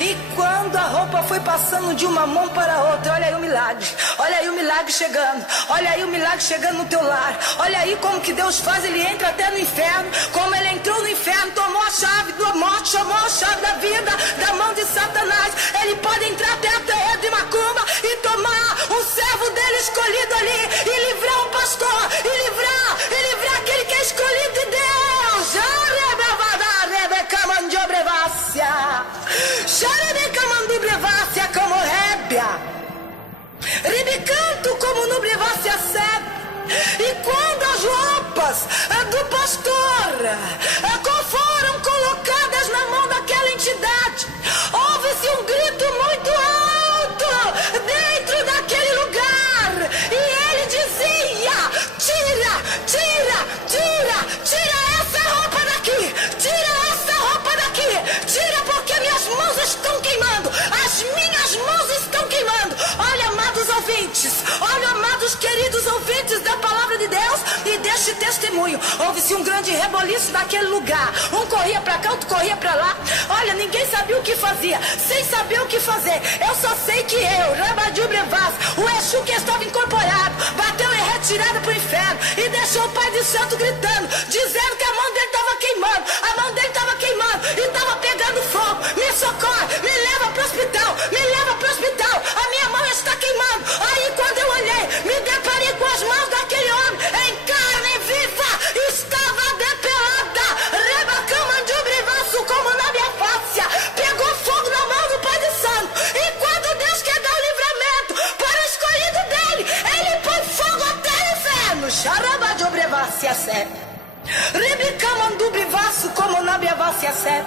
E quando a roupa foi passando de uma mão para a outra, olha aí o milagre. Olha aí o milagre chegando. Olha aí o milagre chegando no teu lar. Olha aí como que Deus faz. Ele entra até no inferno. Como ele entrou no inferno, tomou a chave da morte, chamou a chave da vida da mão de Satanás. Ele pode entrar até a terra de Macumba e tomar um servo dele escolhido ali, e livrar o pastor, e livrar aquele que é escolhido de Deus. Como rébia, ribicanto como nubrevasse a sebe. E quando as roupas do pastor foram colocadas na mão daquela entidade, houve-se um grito muito alto dentro daquele lugar, e ele dizia: tira essa roupa daqui, tira, porque minhas mãos estão queimando, as minhas mãos estão queimando. Olha, amados ouvintes, olha, amados queridos ouvintes da palavra de Deus, e deste testemunho, houve-se um grande reboliço naquele lugar. Um corria para cá, outro corria para lá. Olha, ninguém sabia o que fazia, sem saber o que fazer. Eu só sei que o Exu que estava incorporado, bateu em retirada para o inferno, e deixou o Pai de Santo gritando, dizendo que a mão dele estava queimando, e estava pegando fogo. Me socorre, me leva para o hospital, a minha mão está queimando. Aí quando eu olhei, me deparei com as mãos daquele homem em carne viva, estava depelada, como na minha face, pegou fogo na mão do Pai de Santo. E quando Deus quer dar o livramento para o escolhido dele, ele põe fogo até o inferno. Xarabadiobrevassi a sebe. Ribicama remandubrivaço como nabiavassia sebe.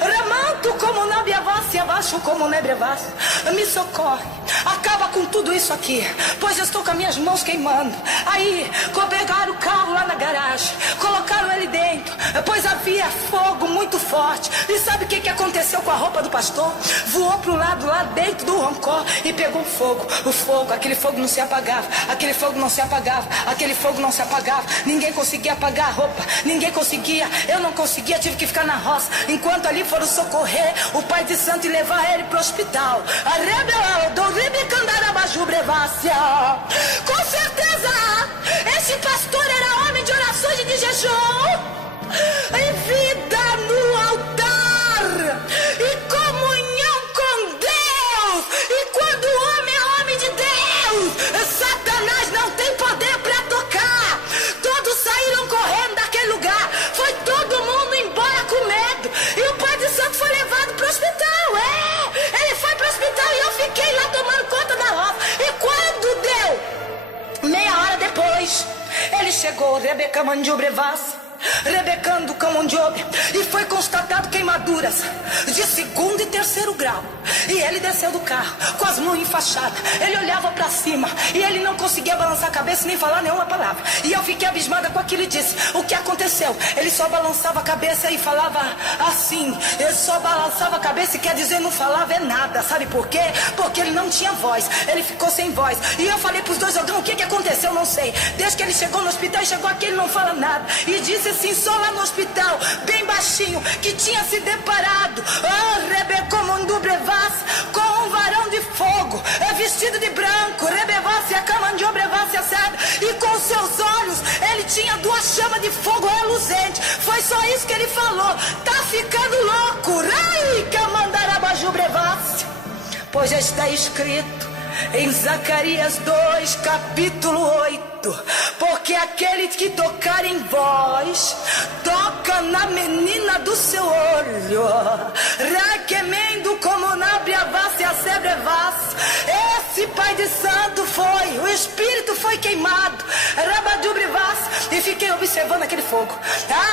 Ramanto como nabiavassia abaixo como nebrevaço. Me socorre, acaba com tudo isso aqui, pois eu estou com as minhas mãos queimando. Aí, pegaram o carro lá na garagem, colocaram ele dentro, pois havia fogo muito forte. E sabe o que aconteceu com a roupa do pastor? Voou para o lado lá dentro do rancor e pegou fogo. O fogo, aquele fogo não se apagava, aquele fogo não se apagava, aquele fogo não se apagava. Ninguém conseguia apagar a roupa, ninguém conseguia, eu não conseguia, tive que ficar na roça, enquanto ali foram socorrer o pai de santo e levar ele para o hospital. Com certeza, esse pastor era homem de orações e de jejum, em vida no altar e comunhão com Deus. E quando o homem é homem de Deus, Satanás não tem poder para tocar. Todos saíram correndo daquele lugar, foi todo mundo embora com medo. E o pai de santo foi levado para o hospital. Ele foi para o hospital e eu fiquei lá tomando conta da roça. E quando deu meia hora depois, ele chegou, Rebeca Mandiobrevas, rebecando Camondiobe, e foi constatado queimaduras de 2º e 3º grau. E ele desceu do carro com as mãos enfaixadas. Ele olhava para cima e ele não conseguia balançar a cabeça nem falar nenhuma palavra. E eu fiquei abismada com aquilo e disse: o que aconteceu? Ele só balançava a cabeça e falava assim. Ele só balançava a cabeça e quer dizer não falava nada. Sabe por quê? Porque ele não tinha voz. Ele ficou sem voz. E eu falei para os dois: o que aconteceu? Não sei. Desde que ele chegou no hospital e chegou aqui, ele não fala nada. E disse assim, só lá no hospital, bem baixinho, que tinha se deparado Rebeca Mandubrevas com um varão de fogo, vestido de branco, Rebevassia Camandiobrevassia sabe, e com seus olhos ele tinha 2 chamas de fogo reluzente. Foi só isso que ele falou. Tá ficando louco, Rai Camandarabajubrevassia, pois já está escrito em Zacarias 2, capítulo 8: porque aquele que tocar em vós, toca na menina do seu olho. Raquemendo como nabriavassia sebrevas. Esse pai de santo foi, o espírito foi queimado, Rabadubrivas, e fiquei observando aquele fogo.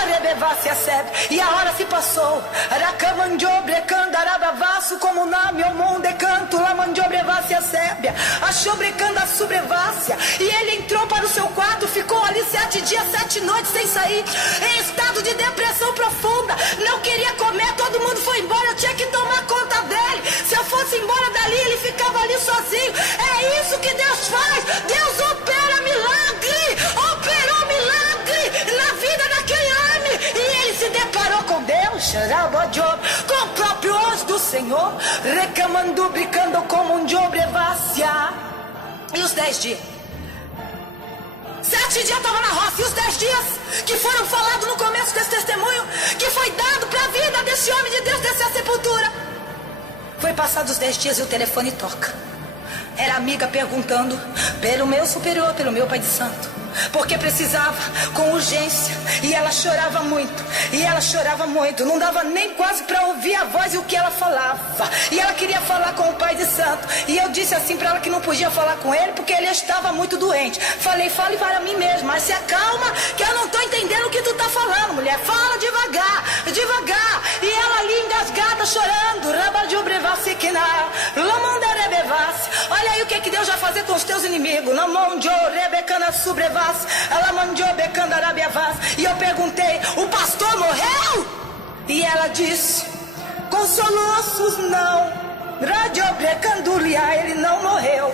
Rebevassia seb, e a hora se passou. Rakamandiobrevas, como name o mundo canto, Lamandiobrevassia sébia, achobrecanda subrevassia, e ele entrou para o seu quarto, ficou ali 7 dias, 7 noites sem sair, em estado de depressão profunda, não queria comer, todo mundo foi embora, eu tinha que tomar conta dele. Se eu fosse embora dali, ele ficava ali sozinho. É isso que Deus faz. Deus opera milagre, operou milagre na vida daquele homem, e ele se deparou com Deus, com o próprio anjo do Senhor, recamando, brincando como um diobrevácia. E os 10 dias, 7 dias estava na roça, e os 10 dias que foram falados no começo desse testemunho, que foi dado para a vida desse homem de Deus, dessa sepultura. Foi passados os 10 dias e o telefone toca. Era a amiga perguntando pelo meu superior, pelo meu pai de santo, porque precisava com urgência. E ela chorava muito, não dava nem quase para ouvir a voz e o que ela falava. E ela queria falar com o pai de santo, e eu disse assim para ela que não podia falar com ele porque ele estava muito doente. Falei: fale para mim mesmo, mas se acalma, que eu não estou entendendo o que tu está falando, mulher. Fala devagar, devagar. E ela ali engasgada, chorando. Olha aí o que Deus vai fazer com os teus inimigos. E eu perguntei: o pastor morreu? E ela disse: com soluços não, ele não morreu.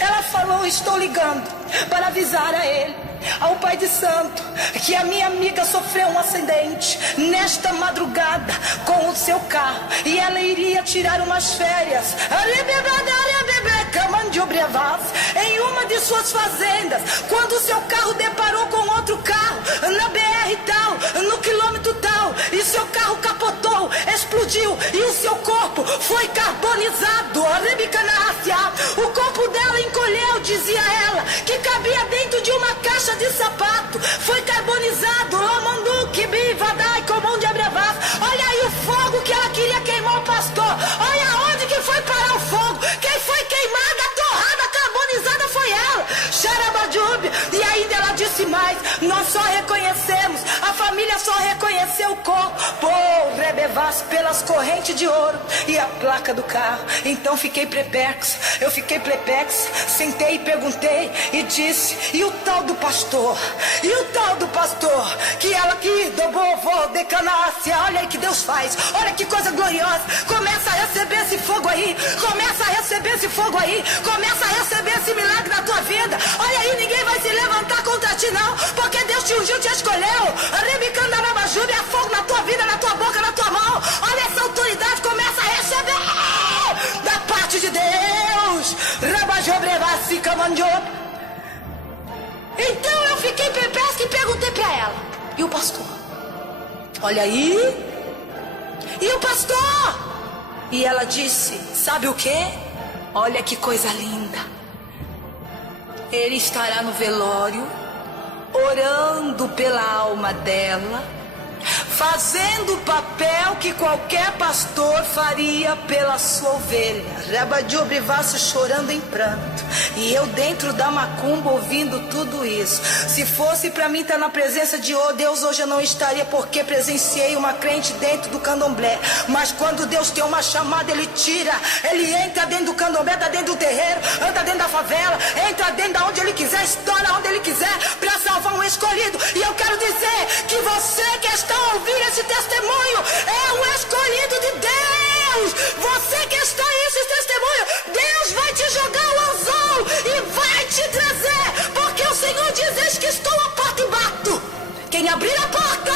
Ela falou: estou ligando para avisar a ele, ao pai de santo, que a minha amiga sofreu um acidente nesta madrugada com o seu carro, e ela iria tirar umas férias em uma de suas fazendas, quando o seu carro deparou com outro carro na BR tal, no quilômetro tal, e seu carro capotou, explodiu, e o seu corpo foi carbonizado. O corpo dela encolheu, dizia ela, que cabia dentro de uma caixa de sapato. Foi carbonizado. Olha aí o fogo que ela queria queimar o pastor. Olha onde que foi parar o fogo. Quem foi queimada, torrada, carbonizada foi ela. E ainda ela disse mais: nós só reconhecemos reconhecemos. A família só reconheceu o corpo, Rebevas, pelas correntes de ouro e a placa do carro. Então fiquei perplexo, sentei e perguntei e disse: e o tal do pastor? E o tal do pastor? Que ela que dobou decanácia. Olha aí que Deus faz, olha que coisa gloriosa. Começa a receber esse fogo aí, começa a receber esse fogo aí, começa a receber esse milagre na tua vida. Olha aí, ninguém vai se levantar contra ti não, porque Deus te ungiu, te escolheu. Rebicandarabajubi, é fogo na tua vida, na tua boca, na tua mão. Olha essa autoridade, começa a receber da parte de Deus. Então eu fiquei perplexo e perguntei para ela: e o pastor? Olha aí. E o pastor? E ela disse: sabe o que? Olha que coisa linda. Ele estará no velório, orando pela alma dela, fazendo o papel que qualquer pastor faria pela sua ovelha. Rabadiobrivaço chorando em pranto, e eu dentro da macumba ouvindo tudo isso. Se fosse para mim estar na presença de Deus hoje, eu não estaria, porque presenciei uma crente dentro do candomblé. Mas quando Deus tem uma chamada, Ele tira, Ele entra dentro do candomblé, está dentro do terreiro, anda dentro da favela, entra dentro de onde Ele quiser, estoura onde Ele quiser, para salvar um escolhido. E eu quero dizer que você que está ouvindo esse testemunho é um escolhido de Deus. Você que está aí, esse testemunho, Deus vai te jogar o anzol e vai te trazer, porque o Senhor diz: eis que estou à porta e bato. Quem abrir a porta,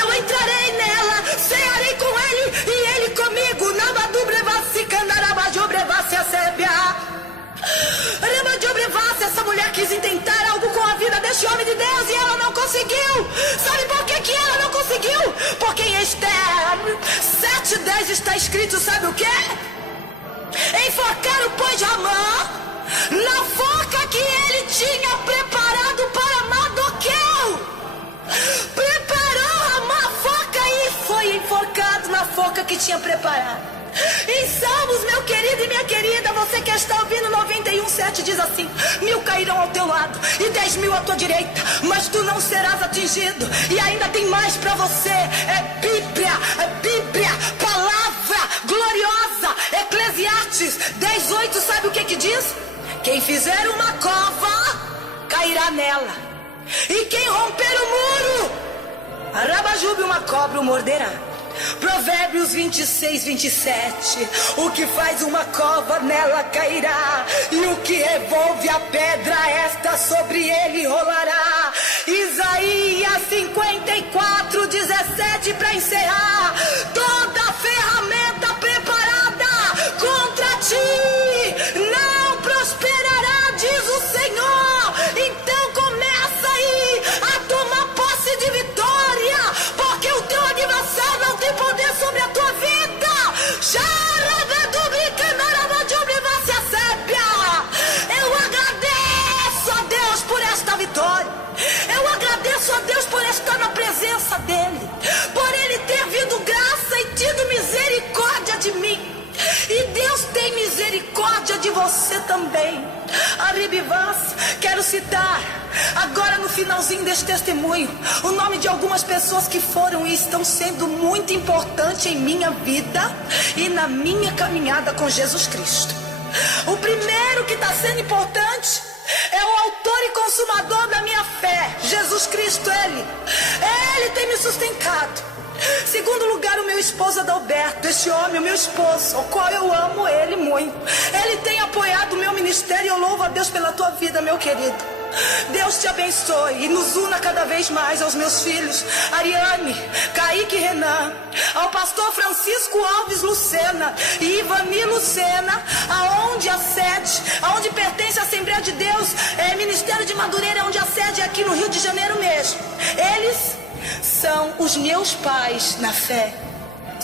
eu entrarei nela, cearei com ele e ele comigo. Essa mulher quis intentar algo com a vida deste homem de Deus e ela não conseguiu. Sabe por que ela não conseguiu? Porque em Esther 7:10 está escrito, sabe o que? Enforcaram, pois, Ramã na forca que ele tinha preparado para Mardoqueu. Preparou Ramã a forca e foi enforcado na forca que tinha preparado. Em Salmos, meu querido e minha querida, você que está ouvindo, 91:7 diz assim: 1000 cairão ao teu lado e 10.000 à tua direita, mas tu não serás atingido. E ainda tem mais para você. É Bíblia, palavra gloriosa. Eclesiastes 10:8, sabe o que diz? Quem fizer uma cova cairá nela, e quem romper o muro, Arabajube, uma cobra o morderá. Provérbios 26:27, o que faz uma cova nela cairá, e o que revolve a pedra, esta sobre ele rolará. Isaías 54:17, para encerrar: toda ferramenta preparada contra ti não prosperará, diz o Senhor. Então começa aí a tomar posse de vitória, porque o teu adversário não tem poder sobre a tua vida. Eu agradeço a Deus por esta vitória. Eu agradeço a Deus por estar na presença dEle, por Ele ter vindo graça e tido misericórdia de mim. E Deus tem misericórdia de você também. Aribivas, quero citar agora no finalzinho deste testemunho o nome de algumas pessoas que foram e estão sendo muito importantes em minha vida e na minha caminhada com Jesus Cristo. O primeiro que está sendo importante é o autor e consumador da minha fé, Jesus Cristo. Ele tem me sustentado. Segundo lugar, o meu esposo Adalberto, este homem, o meu esposo, ao qual eu amo ele muito. Ele tem apoiado o meu ministério e eu louvo a Deus pela tua vida, meu querido. Deus te abençoe e nos una cada vez mais aos meus filhos Ariane, Kaique e Renan, ao pastor Francisco Alves Lucena e Ivani Lucena, aonde pertence a Assembleia de Deus, Ministério de Madureira, onde a sede é aqui no Rio de Janeiro mesmo. Eles são os meus pais na fé.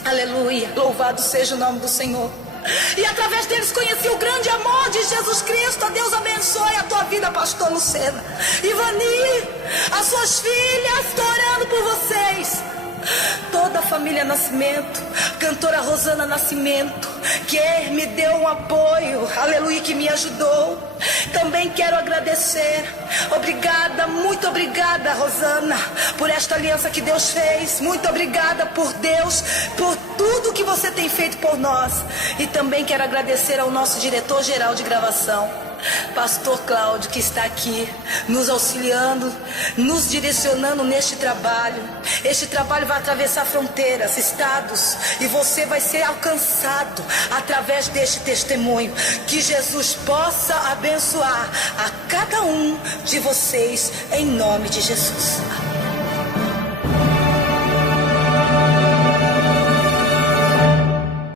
Aleluia, louvado seja o nome do Senhor. E através deles conheci o grande amor de Jesus Cristo. Deus abençoe a tua vida, pastor Lucena. Ivani, as suas filhas, estou orando por vocês. toda a família Nascimento, cantora Rosana Nascimento, que me deu um apoio, aleluia, que me ajudou. Também quero agradecer, obrigada, muito obrigada, Rosana, por esta aliança que Deus fez. Muito obrigada por Deus, por tudo que você tem feito por nós. E também quero agradecer ao nosso diretor-geral de gravação, Pastor Cláudio, que está aqui nos auxiliando, nos direcionando neste trabalho. Este trabalho vai atravessar fronteiras, estados, e você vai ser alcançado através deste testemunho. Que Jesus possa abençoar a cada um de vocês, em nome de Jesus.